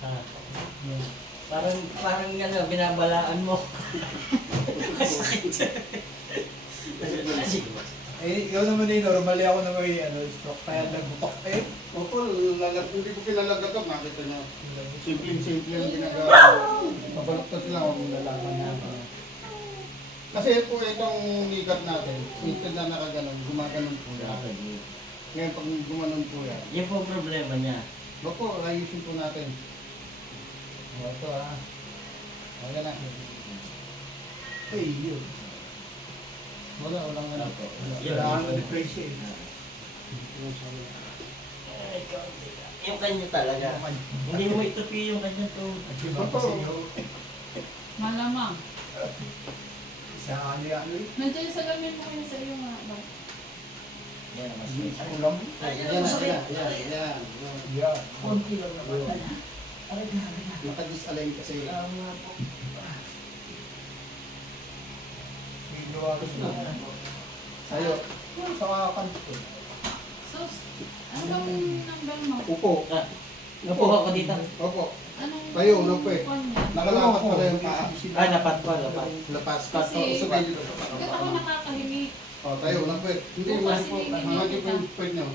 Ah, yan. Parang ano, binabalaan mo. Masakit. Eh, ikaw naman eh, normally ako na may stroke, kaya nagbutok eh. Opo, hindi ko pinalagatok. Nakita niyo. Simple-simple yung ginagawa. Mabaluktot lang ako kung lalaman natin. Kasi po itong ligat natin, instead na nakaganon, gumaganon po yan. Ngayon pag gumanon po yan, Yan po ang problema niya. bako, ayusin po natin. O, ito ah. Wala na. Ay, yun. Walang ano po. Yun. Kailangan mo depression eh. Yung kanya talaga. Hindi mo itupi yung kanya to. At iba kasi yung Malamang. sa ano yan eh. Nandiyan sa lamin mo yun sa iyo nga ba? Yan, mas Yung ulam. Yan. Yeah. konti lang naman. Nakadis-align kasi. May gawa ko na. Sayo. Sa kanto. So, ano bang number mo? Upo. Napuha ko dito. Opo. Anong Tayo, upo eh. kwan niya? Nakalapat pala yung paa. Lapat pa, lapat. Lapas. Kasi- Usapin dito. Bakit ako nakakahinig? O, tayo, upo. Hindi, Bukas mas po. sinigil Mga kita. yung point nyo.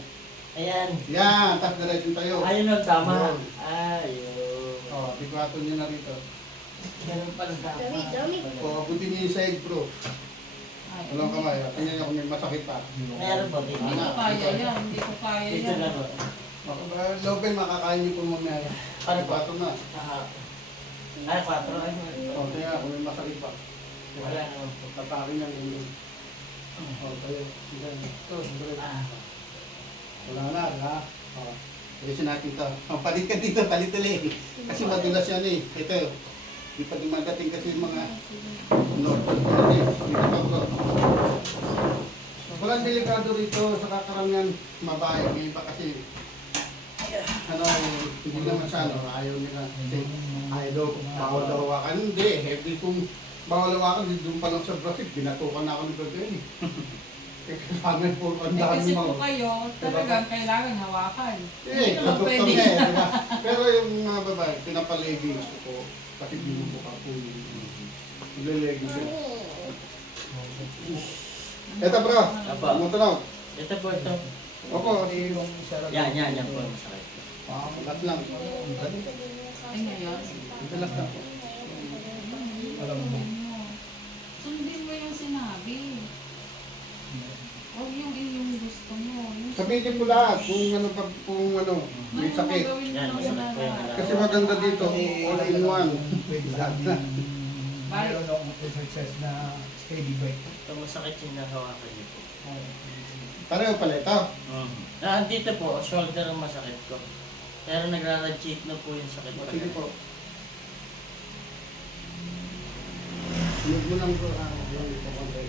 Ayan. Yan, tapos diretso tayo. Ayun ang tama. Yun. Ayun. O, bigwato nyo na rito. Ganun pala dapat. O, buti nyo yung side bro. Ay, Walang kamay. Tingnan nyo kung may masakit pa. Meron ba dito? Hindi ko kaya yan. Hindi ko kaya Dito yan. na ba? Loben, makakain nyo po mamaya. Ano ba? Bigwato na. Ay, 4. Ay, O, tingnan kung may masakit pa. wala naman po. Tatakin yan. O, tayo. Ito, diretso. Wala na, ha? O, ayusin natin ito. O, palit ka dito, palit ulit. Kasi madulas yan eh. Ito, di pa dumadating kasi yung mga dito pa bro. Walang delikado rito sa kakaramihan mabahay. May iba kasi hindi naman siya, ayaw nila. Kasi ayaw daw, bawal daw hawakan. Hindi, heavy kung bawal hawakan, doon pa lang sa Brazil, binatukan na ako ni Brother eh. Kami po, ang dami Kasi mga... po kayo, talagang kailangan hawakan. Eh, Hindi naman katuktok pwede. niya eh, diba? Pero yung mga babae, pinapalagings ko po. Kasi binubuka po yung leggings. Eto bro, Apa. pumunta na. Ito po, ito. Opo, Kasi yung isa lang. Yan po. Masakit. lahat lang. Ay, ngayon. Ito lahat lang po. Alam mo. Sundin mo yung sinabi. Huwag yung iyong gusto mo. Yung Sabihin mo lahat kung ano pa, kung ano, may ano sakit. gagawin mo Yan, lang masakit sa po yung lahat. Kasi maganda dito, all in one. Pwede sabihin, meron akong exercise na steady bike. Ito masakit yung nahawakan niyo po. Pareho pala ito. Dito po, shoulder ang masakit ko. Pero nagra-radiate na po yung sakit ko. Sige po. Huwag mo lang po, yung ito konti.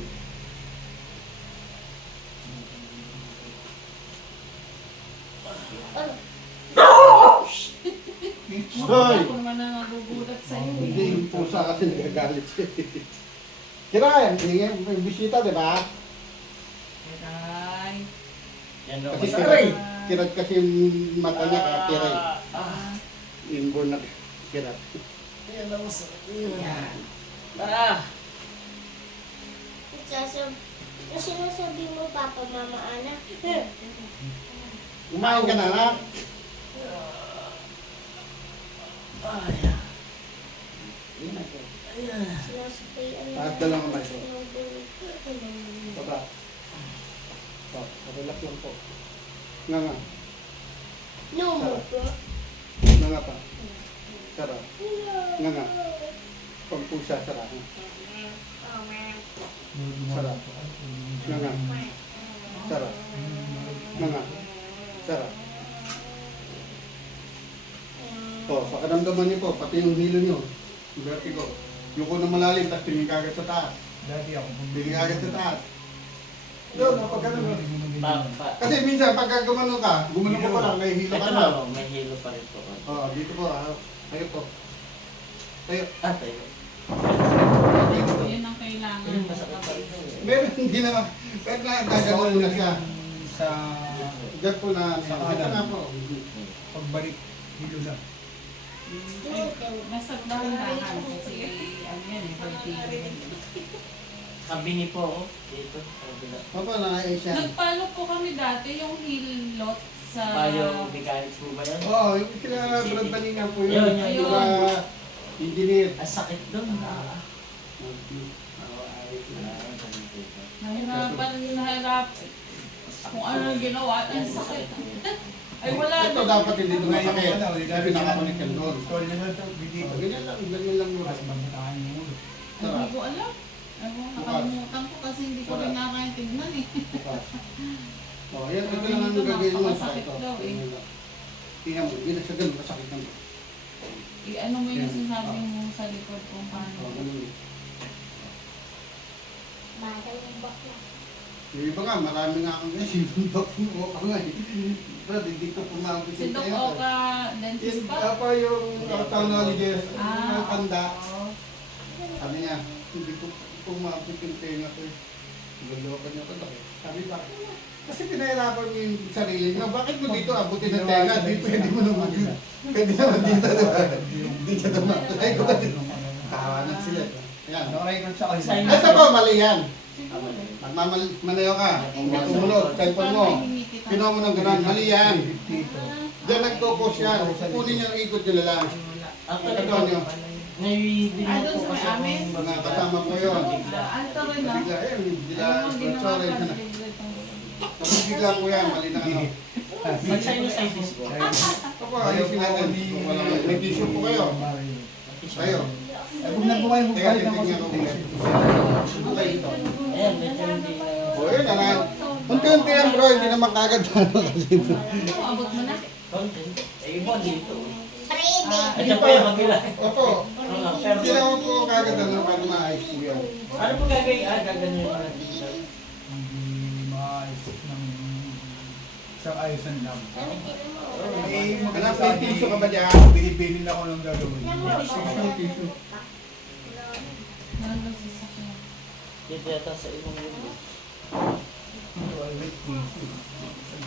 Hoy! Ako naman na nagugulat sa'yo. Hindi, yung pusa kasi nagagalit siya. Kirayan, may bisita, di ba? Ay. Yan o, Kasi masakit. kirat kasi yung mata niya, kaya kiray. Ah. Inborn na kirat. Yan ang masakit. Yan. Sinasabi mo, Papa, Mama, Ana. Kumain ka na, anak. Sinasabi, Taas ka lang kamay ko. Baba. Relax lang po. Nga nga. No mo po. Nga nga pa. Sarap. Nga nga. Pagpusa, sarap. Sarap. Nga nga. Sarap. Nga nga. Sarap. O, pakiramdaman niyo po, pati yung hilo niyo. Vertigo. Yung ko na malalim, tapos tingin ka agad sa taas. Dati ako. Tingin ka agad sa taas. Yun, kapag ganun. Pa. Kasi minsan, pagka gumano ka pa lang, may hilo Ito ka na na. po, may hilo pa rin po. Oo, dito po. Tayo po. Tayo. Tayo. Tayo dito. Yun ang kailangan. Yun, masakit pa rin. Meron, hindi na. Pero na, gagawin mo na siya. Sa Diyan po na, Sa ito kanan. na po. pagbalik, hilo na. Nasa dahan-dahan kasi ano yan eh, vertigo. Kabini po ako. Dito. Kabila. Opo, naka-Asian. Nagpalo po kami dati yung hilot sa... Bio mechanics po ba yan? Oo, yung kila Brad Balinga po yun. Yun, Yung mga engineer. Ang sakit doon. Nahirap. Kung ano yung ginawa, ang sakit. Ay wala. Ito dapat hindi dumasakit. Ano, Sabi nakakunik yan doon. Sorry na ito, dito. Ganyan lang yun. Mas mabutaan yung ulo. Hindi ko alam. Ewan, nakalimutan ko kasi hindi ko rin nakaintignan eh. Oh, yan, ito lang ang gagawin mo. Napakasakit Ito. daw eh. Tingnan mo, hindi na siya ganun, masakit naman. Ano mo yung sinasabi mo sa likod kung Oh, paano. ganun. Bata yung bakla. Yung iba nga, marami nga akong ganyan. Sinundok mo ako nga eh. Brad, hindi ko pumabot Si Doc Oka, dentist Yung pa? apa yung technologies, yung tanda. oo. Sabi niya, hindi ko pumabot yung tenga ko eh. Lolokan niya ko Doc. Sabi ba? Kasi pinahirapan mo yung sarili mo. Bakit mo dito abutin ng tenga? Di pwede mo naman dito. Pwede naman dito, diba? Hindi ka naman. Ay, ko ba? Tawanan sila. Yan. Nakarecord siya kasi. Ito po, mali yan. Siguro. Magmamalayo ka. Matulog, cellphone mo. Pinuha mo ng gano'n. Mali yan. Dito. Diyan nag-focus yan. Kunin niyo ang ikot nyo lang. Actually Ito po, nyo. naiwibili Ah, mo doon po sa kasi may amin? akong Mga kasama ko yun. Alto rin ah. Bigla, eh, bigla. Ano mo ginawa Sorry. ka? Libre Tapos bigla ko yan. Mali na ano. Mag-sinusitis po. Opo, ayusin natin. Kung wala kayo. May tissue po kayo. Kayo. Ay, huwag na po kayo Teka, magpalit ng titignan ko muna. Ano kayo dito? Ayan, medyo hindi na. O, yun na lang. Unti-unti yan bro. Hindi naman kagad ano kasi ito. Ano, abot mo na? Content. Eh, iba dito. Prede. Ito po yung magila. Opo. Pero, Hindi naman po kagad ano para maayos po yan. ano po gagawin? Gagawin yung mga dito. Hindi maayos ng isang ayusan lang. Eh, Anak, may tissue ka ba dyan? Pinipinin ako ng gagawin. Tissue. Nandun sa sakyan. Dito yata sa ibang window.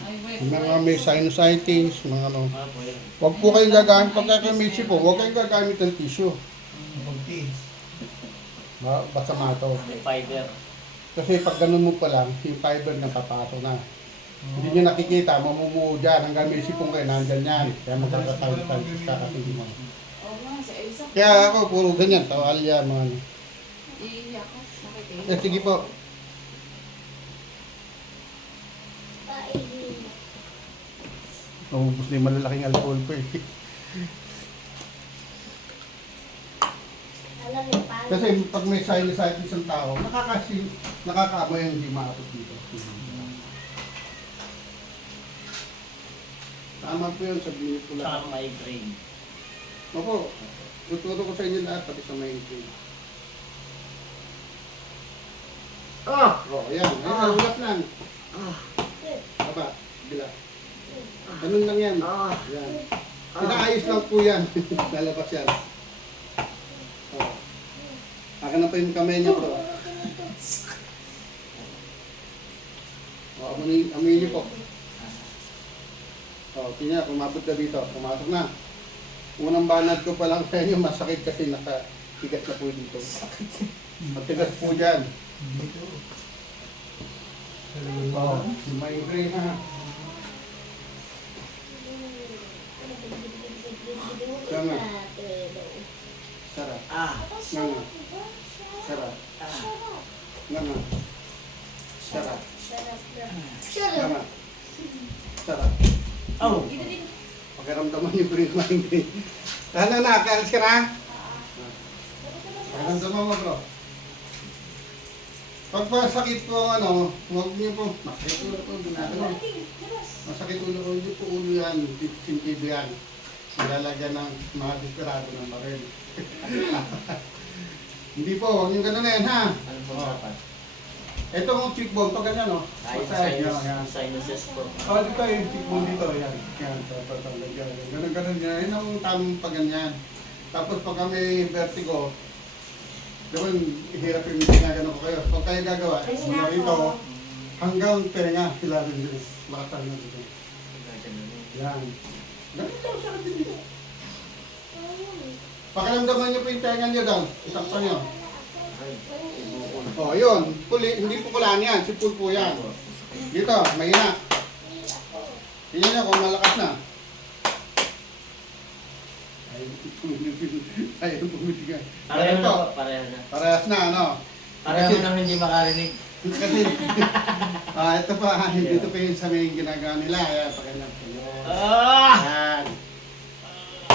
Ay, wait, Mga may sinusitis, mga ano. Ah, po yan. Huwag po kayong gagamit, pagka kayo may po, huwag kayong gagamit ng tissue. Pagtiis. Basta mato. May fiber. Kasi pag ganun mo pa lang, yung fiber na papato na. Hindi nyo nakikita, mamumuo dyan, hanggang may sipong kayo, nandyan yan. Kaya magkakasitis ka kasi hindi mo. Oo nga, sa isa. Kaya ako, puro ganyan, tawalya, mga ano. Iiyak ko. Nakikita. Eh, sige po. Naubos na yung malalaking alcohol po eh. Alam mo, paano? Kasi pag may sinusitis ng tao, nakakaamoy ang hindi maapot dito. Tama po yun, sabihin niyo po Saka lang. migraine. Opo, tuturo ko sa inyo lahat, pati sa may ito. O, ayan. Ayan, ulap lang. Aba, bila. Ganun lang yan. Ayan. Pinaayos lang po yan. Lalabas yan. O. Akin na pa yung kamay niya, bro. O, amoy niyo po. O, tingnan, kumabot na dito. Pumasok na. Unang banad ko pa lang sa inyo, masakit kasi nakatigas na po dito. Matigas po dyan. Dito. Oo, si migraine ha. Tama. Sarap. Nga. Sarap. Nga. Sarap. Nga. Sarap. Oh! Pagkaramdaman niyo po yung migraine. Ano na, kalis ka na? Pagkaramdaman mo bro. Pag masakit po ang ano, huwag niyo po, masakit ulo ko, ginagawa. Masakit ulo ko, hindi po ulo yan, sintibo yan. Nilalagyan ng mga desperado ng baril. Hindi po, huwag niyo ganun yan ha. Ano po dapat? Itong cheekbone, to ganyan o. Sinuses po. Oh, dito yung cheekbone dito, yan. Yan, ganun-ganun yan. Yun ang tamang paganyan. Tapos pag may vertigo, gawin, hirap yung ginagano ko kayo. Pag kayo gagawa, mula rito, hanggang tenga, sila rin dito. Makatang na dito. Yan. Ganun ito, sakit din dito. Pakiramdaman niyo po yung tenga niyo daw. Isaktan niyo. Oh, yun. Hindi po kulaan yan. Sipul po yan. Dito, mahina. Tingnan niyo kung malakas na. Ayun, pumitigan. Pareho na Ito, po, pareho na. parehas na, ano? Pareho nang hindi makarinig. Kasi, ito pa, dito pa yung sa may ginagawa nila. Ayan, pakiramdam po yun. Ayan.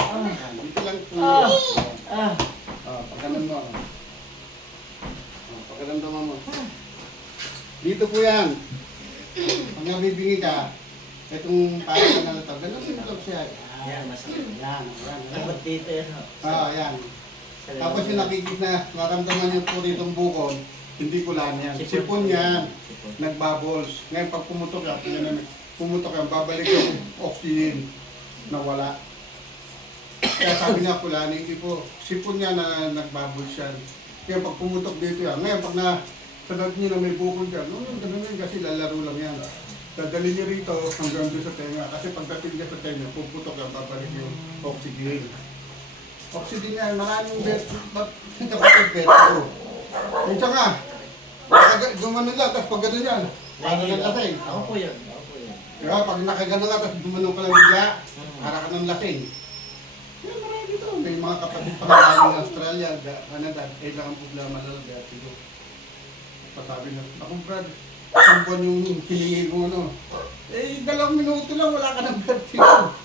Ayan, dito lang po. Pagkanan mo. Pagkaramdaman mo. Dito po yan. Pag nabibingi ka, itong parang na ito, ganun sinulog siya. Yan, masakit. Yan, yan. Dapat dito yan. Yan. Tapos yung nakikita na naramdaman niyo po dito bukol, hindi kulaan yan. Sipon yan, nagbubbles. Ngayon pag pumutok yan, babalik yung oxygen na wala. Kaya sabi nga kulaan, hindi po, sipon yan na nagbubbles yan. Kaya pag pumutok dito yan, ngayon pag sadat niyo na may bukol dyan, ganun yun kasi lalaro lang yan. Dadali niyo rito hanggang doon sa tenga. Kasi pagdating niya sa tenga, puputok yan, babalik yung oxygen. Oxygen yan, maraming kapatid beto. Minsan nga, gumanon lang, tapos pag gano'n yan, para ng lasing. Ako po yun. Ako po yun. Diba, pag nakagano ka, tapos gumanon ka lang bigla, para ka ng lasing. Yan, marami dito. May mga kapatid pa na ng Australia, Canada, kailangan problema talaga. Dito. Pasabi na, ako Brad, isang buwan yung hiningi ko ano. 2 minuto lang, wala ka ng vertigo.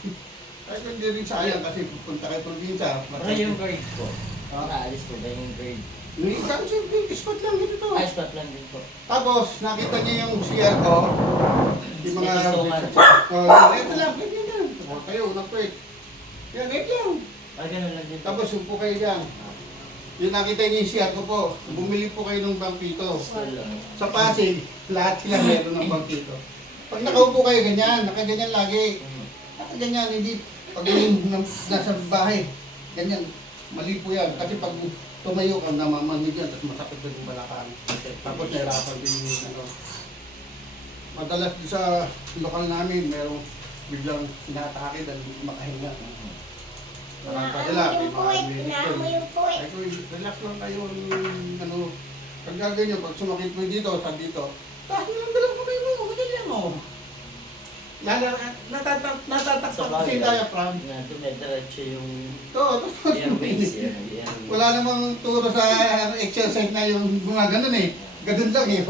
Ay, hindi rin sayang kasi pupunta kayo probinsya. Pero yung grade ko, Ha? naalis ko na yung grade. Yung isang simple, spot lang dito. Ice pack lang din po. Tapos, nakita niyo yung CR ko. Yung mga... May istoman. Ito lang, ganyan yan. Kayo, unang-pwede. Yan, ito lang. Ganun lang din po. Tapos, yung po kayo dyan. Yung nakita niyo yung CR ko po, bumili po kayo ng bangkito. School lang. Sa Pasig, lahat sila meron ng bangkito. Pag nakaupo kayo ganyan, nakaganyan lagi. Nakaganyan, hindi pag yung nasa bahay, ganyan, mali po yan. Kasi pag tumayo ka, namamanig yan, tapos masakit din yung balakang. Tapos nahirapan din yung ano. Madalas sa lokal namin, merong biglang sinatake dahil hindi makahinga. Parang padala, may mga medical. Ay ko, relax lang kayo, ano, pag gaganyan, pag sumakit mo dito, sa dito, taas mo lang dalang kamay mo, ganyan mo. Natatakpan kasi yung diaphragm. Na dumidiretso yung Oo, airways. Airways. wala namang turo sa exercise na yung gumaganon eh. Ganun lang eh.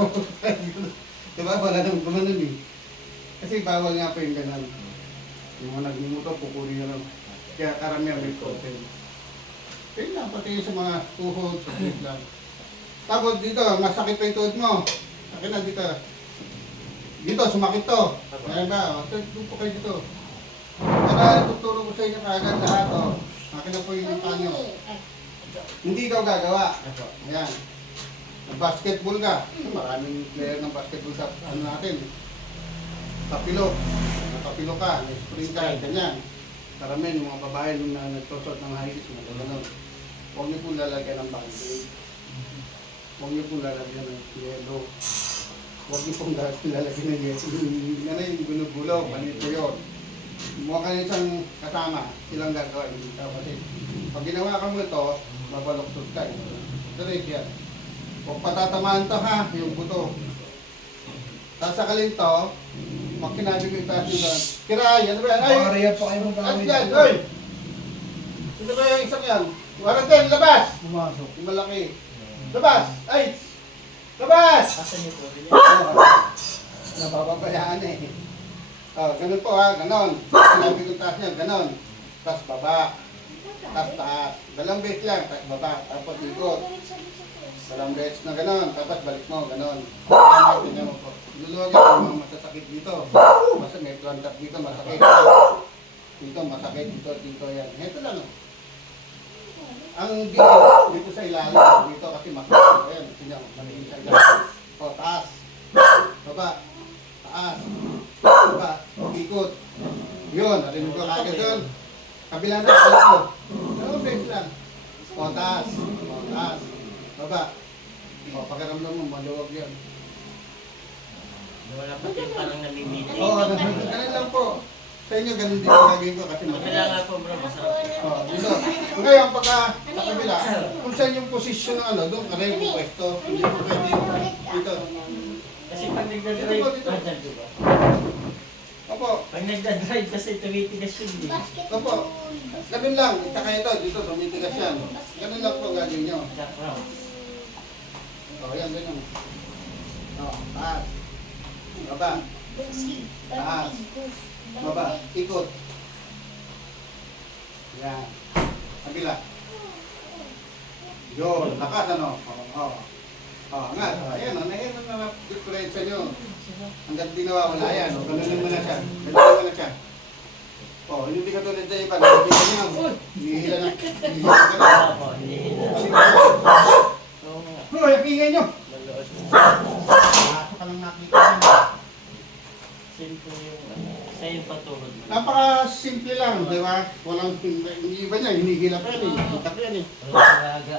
Diba? Wala namang gumanon eh. Kasi bawal nga pa yung ganon. Yung mga nagmumoto, pupuri na lang. Kaya karamihan may protein. Kaya lang, pati sa mga tuhod, sa lang. Tapos dito, masakit pa yung tuhod mo. Akin na dito. Dito, sumakit to. Ayan ba? Doon po kayo dito. Kaya tuturo ko sa inyo kaagad lahat. Akin na po yung panyo. Hindi ikaw gagawa. Ayan. Nag-basketball ka. Maraming player ng basketball sa ano natin. Tapilo. Tapilo ka. Nag-spring ka. Ganyan. Karamihan yung mga babae nung nagtosot ng high heels. Ganun. Huwag niyo po lalagyan ng band-aid. Huwag niyo po lalagyan ng yellow. Huwag niyo pong lalagyan ng yellow. Ano yung gulog-gulog. Manito yun. Mukha ka isang kasama. Silang gagawa. Hindi ka kasi. Pag ginawa ka mo ito, mabaloktot ka. Direct yan. Huwag patatamaan to ha, yung buto. Sasakalin to, makinabi ko itaas yung doon. Kiray, ano ba yan? Ay! Pangariya pa kayo At magkawin. yan, oy! Sino ba yung isang yan? Waraten, labas! Pumasok. Yung malaki. Labas! Ay! Labas! Asan niyo po? Nabababayaan eh. Ganun po ha, ganon. Sinabi ko taas niya, ganon. Tapos baba. Tapos taas. 2 beses lang, tapos baba. Tapos ikot. 2 beses na ganon. Tapos balik mo, ganon. Tingnan mo po. Luluwag ako, masasakit dito. Basta may plantar dito, masakit. Dito, masakit. Dito, yan. Ito lang. Ang dito sa ilalim, dito kasi masakit. Ayan, tingnan mo. Maliit sa ilalim. O, taas. Baba. Taas. Baba. Ikot. Yun, narinig ko kagad doon. Kabila na, balik ko. 2 beses lang. O, taas. O, taas. Baba. O, pagkaramdam mo, maluwag yan. Wala pati yung parang namimili. Oo, ganun lang po. Sa inyo, ganun din ang gagawin ko kasi Kaya nga po bro, masarap. dito. Ngayon, pagka sa kabila, kung saan yung posisyon ng ano, doon ka rin yung pwesto. Hindi mo pwede dito. Kasi pag nagdadrive, Dito. di ba? Opo, Pag nagdadrive kasi tumitigas yun eh. opo. Ganun lang, itaka ito, dito, tumitigas yan. Ganun lang po ang gagawin nyo. Sakra. O, yan, ganun. O, taas. Baba. Taas. Baba. Ikot. Yan. Kabila. Yun, lakas ano. O, angat. Ayan, ayan ang diferensya nyo. Hanggang di nawawala yan. O, ganun mo na siya. Ganun mo na siya. O, hindi ka tulad sa iba. Nakikita nyo. Hinihila na. Hinihila ka na. Opo, hinihila. Oo nga. Hoy, ingay nyo. Laloos mo. Kaso ka lang nakita nyo. Simple yung ano. Sa yung patuhod mo. Napaka-simple lang, di ba? Walang, yung iba niya, hinihila pa yan eh. Itak yan eh. Walang alaga.